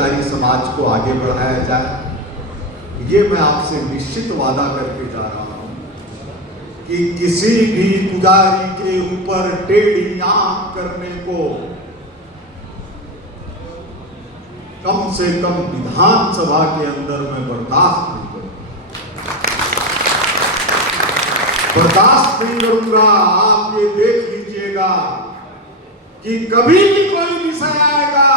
पुजारी समाज को आगे बढ़ाया जाए। ये मैं आपसे निश्चित वादा करके जा रहा हूं कि किसी भी पुजारी के ऊपर टेढ़ी आंख करने को कम से कम विधानसभा के अंदर मैं बर्दाश्त नहीं करूंगा, बर्दाश्त नहीं करूंगा। आप ये देख लीजिएगा कि कभी भी कोई विषय आएगा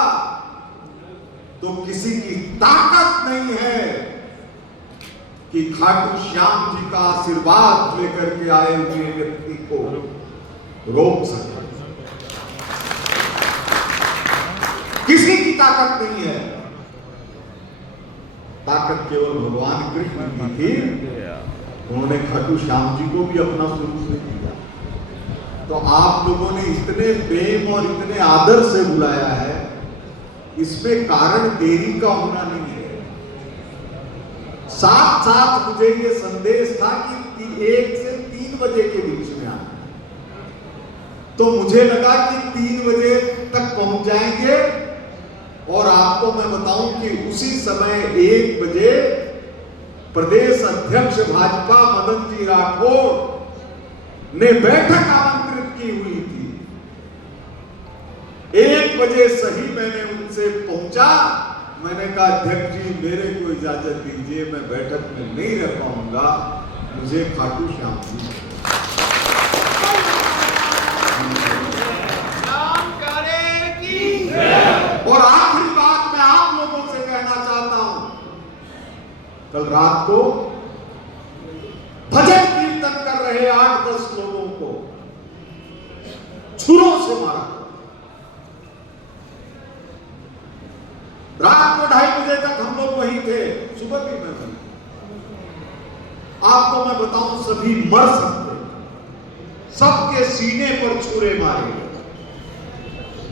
तो किसी की ताकत नहीं है कि खाटू श्याम जी का आशीर्वाद लेकर के आए हुए व्यक्ति को रोक सके। किसी की ताकत नहीं है। ताकत केवल भगवान कृष्ण की थी। उन्होंने खाटू श्याम जी को भी अपना स्वरूप से दिया। तो आप लोगों ने इतने प्रेम और इतने आदर से बुलाया है, इसमें कारण देरी का होना नहीं है। साथ साथ मुझे ये संदेश था कि 1 से 3 बजे के बीच में आना, तो मुझे लगा कि 3 बजे तक पहुंच जाएंगे। और आपको मैं बताऊं कि उसी समय 1 बजे प्रदेश अध्यक्ष भाजपा मदन जी राठौर ने बैठक आमंत्रित की हुई थी। 1 बजे सही मैंने उनसे पहुंचा। मैंने कहा अध्यक्ष जी मेरे को इजाजत दीजिए, मैं बैठक में नहीं रह पाऊंगा, मुझे खाटू श्याम जी और आखिरी बात मैं आप लोगों से कहना चाहता हूं, कल रात को भजन कीर्तन कर रहे 8-10 लोगों को छुरों से मारा। रात को 2:30 बजे तक हम लोग वहीं थे, सुबह भी मैं वहीं। आपको मैं बताऊं सभी मर सकते, सबके सीने पर छुरे मारे गए।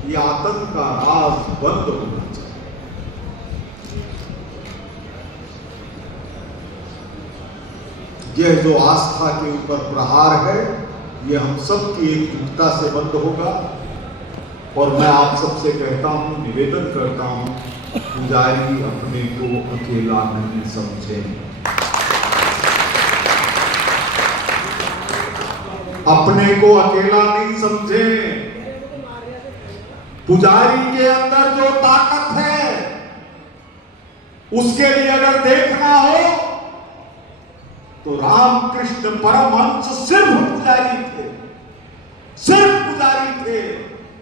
ये आतंक का राज बंद होना चाहिए। यह जो आस्था के ऊपर प्रहार है, ये हम सब की एकजुटता से बंद होगा। और मैं आप सबसे कहता हूं, निवेदन करता हूं, पुजारी अपने को अकेला नहीं समझे, अपने को अकेला नहीं समझे। पुजारी के अंदर जो ताकत है, उसके लिए अगर देखना हो तो रामकृष्ण परमहंस सिर्फ पुजारी थे, सिर्फ पुजारी थे,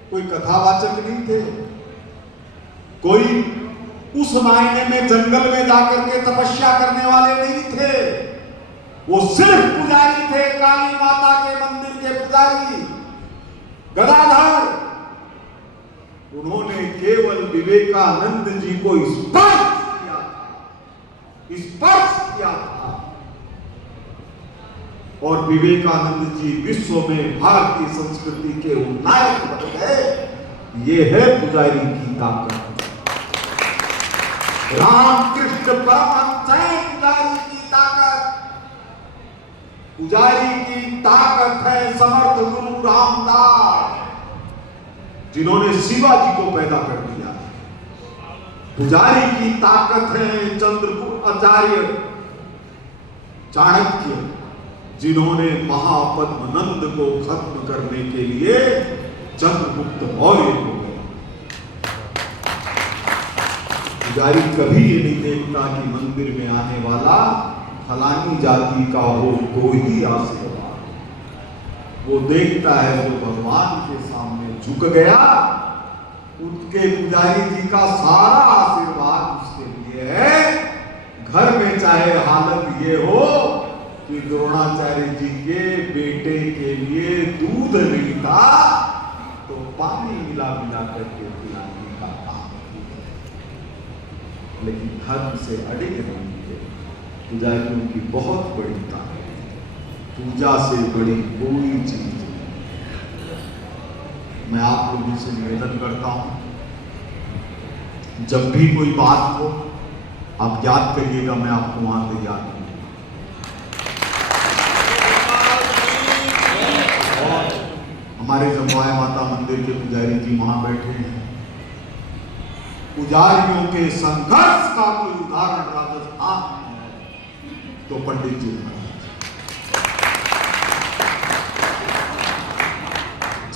कोई कथावाचक नहीं थे। कोई उस मायने में जंगल में जाकर के तपस्या करने वाले नहीं थे। वो सिर्फ पुजारी थे, काली माता के मंदिर के पुजारी गदाधर। उन्होंने केवल विवेकानंद जी को स्पर्श किया था, स्पर्श किया था। और विवेकानंद जी विश्व में भारतीय संस्कृति के नायक बन गए। ये है पुजारी की ताकत। रामकृष्ण परमहंस पुजारी की ताकत। पुजारी की ताकत है समर्थ गुरु रामदास, जिन्होंने शिवाजी को पैदा कर दिया। पुजारी की ताकत है चंद्रगुप्त आचार्य चाणक्य, जिन्होंने महापद्मनंद को खत्म करने के लिए चंद्रगुप्त मौर्य को गया। पुजारी कभी ये नहीं देखता कि मंदिर में आने वाला फलानी जाति का हो तो ही आशीर्वाद। वो देखता है जो भगवान के सामने झुक गया, उनके पुजारी जी का सारा आशीर्वाद उसके लिए है। घर में चाहे हालत ये हो कि द्रोणाचार्य जी के बेटे के लिए दूध नहीं था, तो पानी मिला मिला करके पिलाने का काम किया। लेकिन धर्म से अड़े रहेंगे। पुजारियों की बहुत बड़ी ताकत, पूजा से बड़ी कोई चीज नहीं। मैं आप लोगों से निवेदन करता हूं, जब भी कोई बात हो आप याद करिएगा, मैं आपको वहां से याद करूंगा। हमारे जमवाय माता मंदिर के पुजारी जी वहां बैठे हैं। पुजारियों के संघर्ष का कोई उदाहरण राजस्थान में है तो पंडित जी महाराज।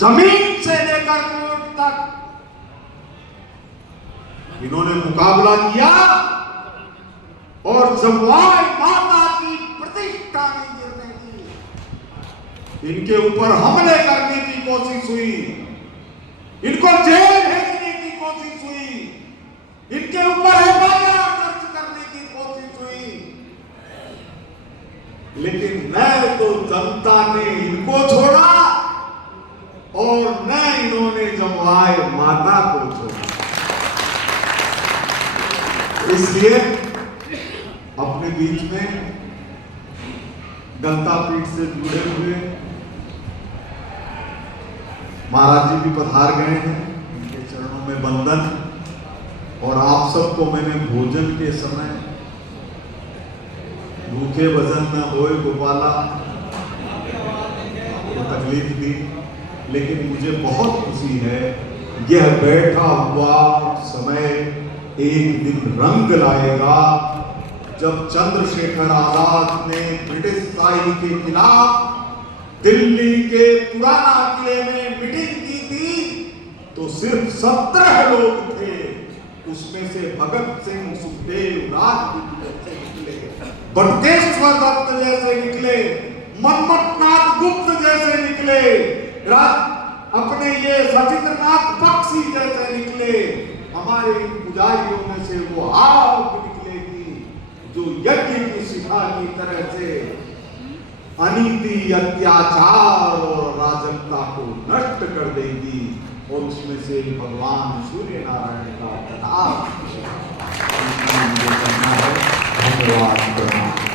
जमीन से लेकर कोर्ट तक इन्होंने मुकाबला किया और जमवाई माता की प्रतिष्ठा नहीं गिरने दी। इनके ऊपर हमले करने की कोशिश हुई, इनको जेल भेजने की कोशिश हुई, इनके ऊपर एफआईआर दर्ज करने की कोशिश हुई, लेकिन न तो जनता ने इनको छोड़ा और न इन्होंने जमवाई माता को छोड़ा। इसलिए अपने बीच में गलता पीठ से जुड़े हुए महाराज जी भी पधार गए हैं, इनके चरणों में वंदन। और आप सबको मैंने भोजन के समय भूखे भजन न होए गोपाला तो तकलीफ दी, लेकिन मुझे बहुत खुशी है यह बैठा हुआ समय एक दिन रंग लाएगा जब चंद्रशेखर आजाद ने ब्रिटिश शाही के खिलाफ दिल्ली के पुराना किले में मीटिंग की थी तो सिर्फ 17 लोग थे, उसमें से भगत सिंह, सुखदेव, राजगुरु से निकले, बटुकेश्वर दत्त जैसे निकले, मन्मथनाथ गुप्त जैसे निकले, अपने ये सचिंद्रनाथ बख्शी जैसे निकले। हमारे पुजारियों में से वो आग निकलेगी जो यज्ञ की शिखा की तरह से अनीति, अत्याचार और राजकता को नष्ट कर देगी और उसमें से भगवान सूर्य नारायण का प्रताप। धन्यवाद।